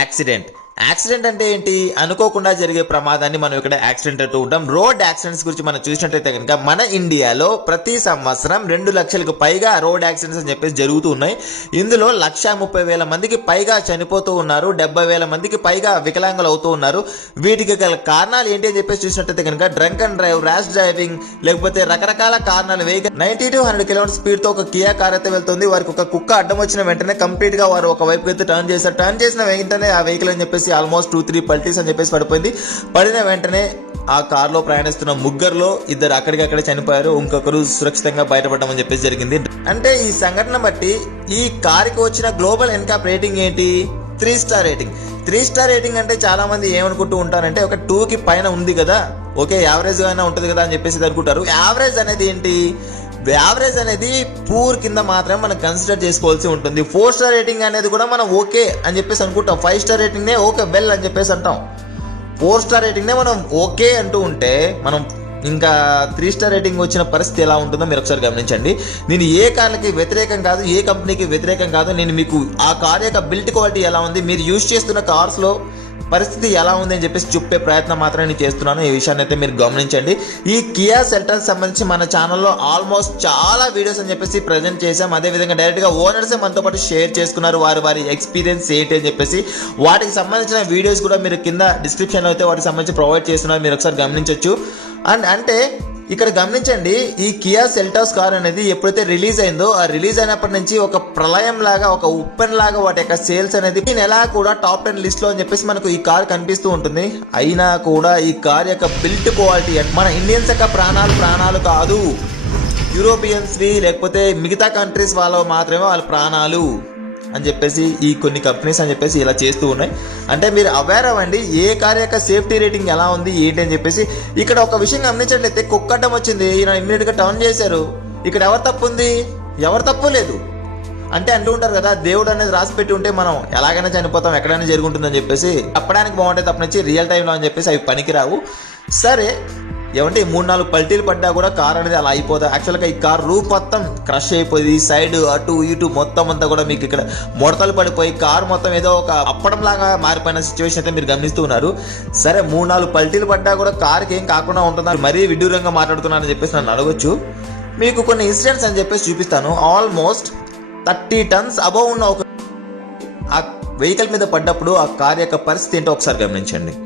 Accident. Accident అంటే ఏంటి? అనుకోకుండా జరిగే ప్రమాదాన్ని మనం ఇక్కడ యాక్సిడెంట్ అంటూ ఉంటాం. రోడ్ యాక్సిడెంట్స్ గురించి మనం చూసినట్లయితే కనుక మన ఇండియాలో ప్రతి సంవత్సరం 2 లక్షలకు పైగా రోడ్ యాక్సిడెంట్స్ అని చెప్పేసి జరుగుతూ ఉన్నాయి. ఇందులో 1,30,000 మందికి పైగా చనిపోతూ ఉన్నారు. 70,000 మందికి పైగా వికలాంగులు అవుతూ ఉన్నారు. వీటికి గల కారణాలు ఏంటి అని చెప్పేసి చూసినట్లయితే కనుక drunk and drive, rash driving, లేకపోతే రకరకాల కారణాలు. వెహికల్ 90 to 100 కిలోమీటర్ స్పీడ్ తో ఒక కియా కార్ అయితే వెళ్తుంది. వారికి ఒక కుక్క అడ్డం వచ్చిన వెంటనే కంప్లీట్ గా వారు ఒక వైపు అయితే టర్న్ చేశారు. టర్న్ చేసిన వెంటనే ఆ వెహికల్ అని చెప్పేసి ఆల్మోస్ట్ 2-3 పల్టీస్ అని చెప్పేసి పడిపోయింది. పడిన వెంటనే ఆ కార్లో ప్రయాణిస్తున్న ముగ్గురులో 2 అక్కడికక్కడే చనిపోయారు. ఇంకొకరు సురక్షితంగా బయటపడడం అని చెప్పేసి జరిగింది. అంటే ఈ సంఘటన బట్టి ఈ కారుకి వచ్చిన గ్లోబల్ ఎన్కాప్ రేటింగ్ ఏంటి? 3 స్టార్ రేటింగ్. 3 స్టార్ రేటింగ్ అంటే చాలా మంది ఏమనుకుంటూ ఉంటారంటే ఒక 2కి పైన ఉంది కదా, ఓకే యావరేజ్ అయినా ఉంటుంది కదా అని చెప్పేసి అనుకుంటారు. యావరేజ్ అనేది ఏంటి? యావరేజ్ అనేది పూర్ కింద మాత్రమే మనం కన్సిడర్ చేసుకోవాల్సి ఉంటుంది. 4 స్టార్ రేటింగ్ అనేది కూడా మనం ఓకే అని చెప్పేసి అనుకుంటాం. 5 స్టార్ రేటింగ్ నే ఓకే వెల్ అని చెప్పేసి అంటాం. 4 స్టార్ రేటింగ్ నే మనం ఓకే అంటూ ఉంటే మనం ఇంకా 3 స్టార్ రేటింగ్ వచ్చిన పరిస్థితి ఎలా ఉంటుందో మీరు ఒకసారి గమనించండి. నేను ఏ కార్లకి వ్యతిరేకం కాదు, ఏ కంపెనీకి వ్యతిరేకం కాదు. నేను మీకు ఆ కార్ యొక్క బిల్డ్ క్వాలిటీ ఎలా ఉంది, మీరు యూజ్ చేస్తున్న కార్స్లో పరిస్థితి ఎలా ఉంది అని చెప్పేసి చెప్పే ప్రయత్నం మాత్రమే నేను చేస్తున్నాను. ఈ విషయాన్ని అయితే మీరు గమనించండి. ఈ కియా సెల్టాస్ సంబంధించి మన ఛానల్లో ఆల్మోస్ట్ చాలా వీడియోస్ అని చెప్పేసి ప్రజెంట్ చేసాం. అదేవిధంగా డైరెక్ట్గా ఓనర్సే మనతో పాటు షేర్ చేసుకున్నారు వారి ఎక్స్పీరియన్స్ ఏంటి అని చెప్పేసి. వాటికి సంబంధించిన వీడియోస్ కూడా మీరు కింద డిస్క్రిప్షన్లో అయితే వాటికి సంబంధించి ప్రొవైడ్ చేస్తున్నారు, మీరు ఒకసారి గమనించవచ్చు. అండ్ అంటే ఇక్కడ గమనించండి, ఈ కియా సెల్టాస్ కార్ అనేది ఎప్పుడైతే రిలీజ్ అయిందో ఆ రిలీజ్ అయినప్పటి నుంచి ఒక ప్రళయం లాగా, ఒక ఉప్పెన్ లాగా వాటి యొక్క సేల్స్ అనేది ఈ నెల కూడా టాప్ 10 లిస్ట్ లో అని చెప్పేసి మనకు ఈ కార్ కనిపిస్తూ ఉంటుంది. అయినా కూడా ఈ కార్ యొక్క బిల్ట్ క్వాలిటీ మన ఇండియన్స్ యొక్క ప్రాణాలు కాదు, యూరోపియన్స్ వి లేకపోతే మిగతా కంట్రీస్ వాళ్ళ మాత్రమే వాళ్ళ ప్రాణాలు అని చెప్పేసి ఈ కొన్ని కంపెనీస్ అని చెప్పేసి ఇలా చేస్తూ ఉన్నాయి. అంటే మీరు అవేర్ అవ్వండి ఏ కార్ యొక్క సేఫ్టీ రేటింగ్ ఎలా ఉంది ఏంటి అని చెప్పేసి. ఇక్కడ ఒక విషయం గమనించినట్లయితే కుక్కడ్డం వచ్చింది, ఈయన ఇమ్మీడియట్ గా టర్న్ చేశారు. ఇక్కడ ఎవరు తప్పు ఉంది? ఎవరు తప్పు లేదు. అంటే అంటూ ఉంటారు కదా, దేవుడు అనేది రాసి పెట్టి ఉంటే మనం ఎలాగైనా చనిపోతాం, ఎక్కడైనా జరుగుతుందని చెప్పేసి చెప్పడానికి బాగుంటే తప్పనిచ్చి రియల్ టైంలో అని చెప్పేసి అవి పనికిరావు. సరే ఏమంటే 3-4 పల్టీలు పడ్డా కూడా కార్ అనేది అలా అయిపోతుంది. యాక్చువల్గా ఈ కార్ రూప్ మొత్తం క్రష్ అయిపోయింది, సైడ్ అటు ఇటు మొత్తం అంతా కూడా మీకు ఇక్కడ ముడతలు పడిపోయి కార్ మొత్తం ఏదో ఒక అప్పడం లాగా మారిపోయిన సిచ్యువేషన్ అయితే మీరు గమనిస్తూ ఉన్నారు. సరే 3-4 పల్టీలు పడ్డా కూడా కార్కి ఏం కాకుండా ఉంటుందా, మరీ విడ్డూరంగా మాట్లాడుతున్నానని చెప్పేసి నన్ను అడగొచ్చు. మీకు కొన్ని ఇన్సిడెంట్స్ అని చెప్పేసి చూపిస్తాను. ఆల్మోస్ట్ 30 టన్స్ అబౌవ్ ఉన్న ఒక ఆ వెహికల్ మీద పడ్డప్పుడు ఆ కార్ యొక్క పరిస్థితి ఏంటో ఒకసారి గమనించండి.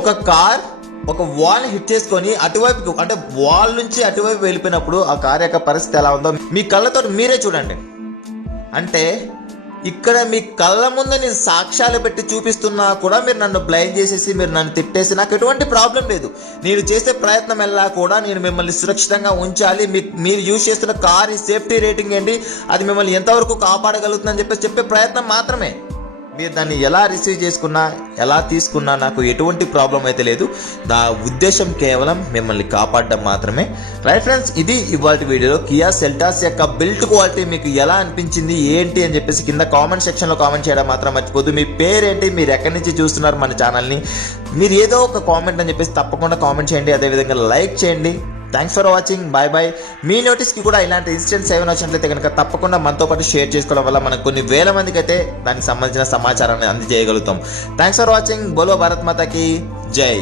ఒక కార్ ఒక వాల్ హిట్ చేసుకొని అటువైపు, అంటే వాల్ నుంచి అటువైపు వెళ్ళిపోయినప్పుడు ఆ కార్ యొక్క పరిస్థితి ఎలా ఉందో మీ కళ్ళతో మీరే చూడండి. అంటే ఇక్కడ మీ కళ్ళ ముందు నేను సాక్ష్యాలు పెట్టి చూపిస్తున్నా కూడా మీరు నన్ను బ్లైండ్ చేసేసి మీరు నన్ను తిట్టేసి నాకు ఎటువంటి ప్రాబ్లం లేదు. నేను చేసే ప్రయత్నం ఎలా కూడా నేను మిమ్మల్ని సురక్షితంగా ఉంచాలి. మీరు యూజ్ చేస్తున్న కార్ సేఫ్టీ రేటింగ్ ఏంటి, అది మిమ్మల్ని ఎంతవరకు కాపాడగలుగుతుందని చెప్పేసి చెప్పే ప్రయత్నం మాత్రమే. మీరు దాన్ని ఎలా రిసీవ్ చేసుకున్నా, ఎలా తీసుకున్నా నాకు ఎటువంటి ప్రాబ్లం అయితే లేదు. నా ఉద్దేశం కేవలం మిమ్మల్ని కాపాడడం మాత్రమే. రైట్ ఫ్రెండ్స్, ఇది ఇవాళ వీడియోలో కియా సెల్టాస్ యొక్క బిల్ట్ క్వాలిటీ మీకు ఎలా అనిపించింది ఏంటి అని చెప్పేసి కింద కామెంట్ సెక్షన్లో కామెంట్ చేయడం మాత్రం మర్చిపోద్దు. మీ పేరేంటి, మీరు ఎక్కడి నుంచి చూస్తున్నారు మన ఛానల్ని, మీరు ఏదో ఒక కామెంట్ అని చెప్పేసి తప్పకుండా కామెంట్ చేయండి. అదేవిధంగా లైక్ చేయండి. Thanks for watching. Bye bye. మీ నోటీస్కి కూడా ఇలాంటి ఇన్సిడెంట్స్ ఏమైనా వచ్చినట్లయితే కనుక తప్పకుండా మనతో పాటు షేర్ చేసుకోవడం వల్ల మనకు కొన్ని వేల మందికి అయితే దానికి సంబంధించిన సమాచారాన్ని అందజేయగలుగుతాం. Thanks for watching. బోలో భారత్ మాతాకి జై.